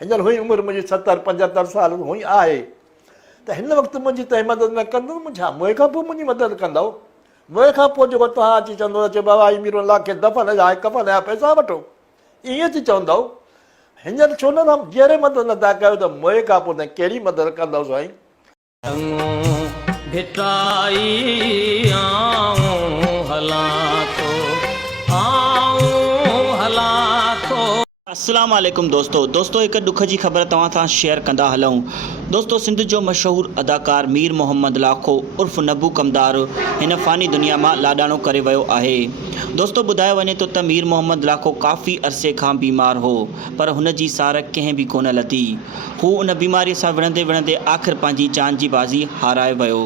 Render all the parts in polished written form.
हींअर हुई उमिरि मुंहिंजी 70-75 साल हुई आहे, त हिन वक़्तु मुंहिंजी तव्हां मदद न कंदुमि, छा मोए खां पोइ मुंहिंजी मदद कंदव? मोए खां पोइ जेको तव्हां अची चवंदव अचे बाबा ई मीर खे दफ़न जा कफ़न जा पैसा वठो, ईअं अची चवंदव। हींअर छो न तव्हां जहिड़े मदद नथा कयो त मोए खां पोइ त कहिड़ी मदद कंदव साईं? अस्सलाम वालेकुम दोस्तों एक दुख जी ख़बर तव्हां सां शेयर कंदा हलूं। दोस्तों सिंध जो मशहूर अदाकार मीर मोहम्मद लाखो उर्फ़ नब्बू कमदार हिन फ़ानी दुनिया में लाडाणो करे वियो आहे। दोस्तों ॿुधायो वञे तो त मीर मोहम्मद लाखो काफ़ी अरसे खां बीमार हो, पर हुन जी सार कंहिं बि कोन लथी। हू उन बीमारीअ सां विढ़ंदे विढ़ंदे आख़िर पंहिंजी जान जी बाज़ी हाराए वियो।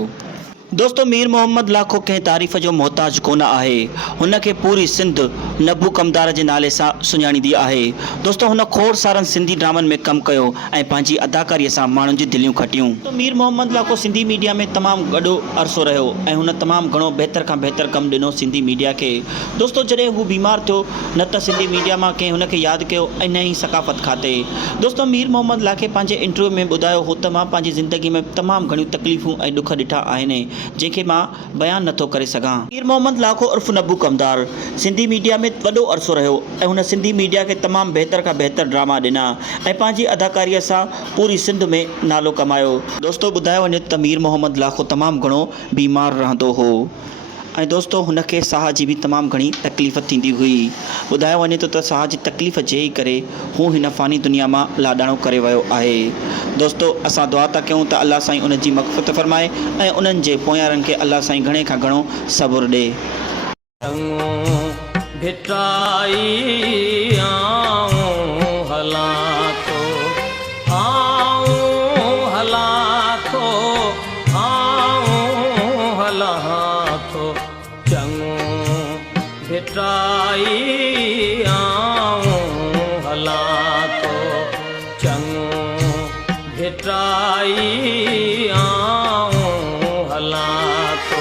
दोस्तों मीर मोहम्मद लाखो कंहिं तारीफ़ जो मोहताज कोन आहे, हुनखे पूरी सिंध नब्बू कमदार जे नाले सां सुञाणींदी आहे। दोस्तों हुन खोड़ सारनि सिंधी ड्रामनि में कमु कयो ऐं पंहिंजी अदाकारीअ सां माण्हुनि जी दिलियूं खटियूं। तो मीर मोहम्मद लाखो सिंधी मीडिया में तमामु वॾो अरसो रहियो ऐं हुन तमामु घणो बहितर खां बहितर कमु ॾिनो सिंधी मीडिया खे। दोस्तों जॾहिं हू बीमार थियो न त सिंधी मीडिया मां कंहिं हुनखे यादि कयो ऐं न ई सकाफ़त खाते। दोस्तों मीर मोहम्मद लाखे पंहिंजे इंटरव्यू में ॿुधायो हो त मां पंहिंजी ज़िंदगी में तमामु घणियूं तकलीफ़ूं ऐं ॾुख ॾिठा आहिनि जंहिंखे मां बयानु नथो करे सघां। मीर मोहम्मद लाखो उर्फ़ नब्बू कमदार सिंधी मीडिया में वॾो अरसो रहियो ऐं हुन सिंधी मीडिया खे तमामु बहितर खां बहितर ड्रामा ॾिना ऐं पंहिंजी अदाकारीअ सां पूरी सिंध में नालो कमायो। दोस्तों ॿुधायो वञे त मीर मोहम्मद लाखो तमामु घणो बीमार रहंदो हो ऐं दोस्तों हुनखे साह जी बि तमामु घणी तकलीफ़ थींदी हुई। ॿुधायो वञे थो त साह जी तकलीफ़ जे ई करे हू हिन फ़ानी दुनिया मां लाडाणो करे वियो आहे। दोस्तों असां दुआ था कयूं त अल्लाह साईं उन जी मग़फ़िरत फरमाए ऐं उन्हनि जे पोयारनि खे अल्लाह साईं घणे खां घणो सब्र ॾे। भेटाई आऊं हलां थो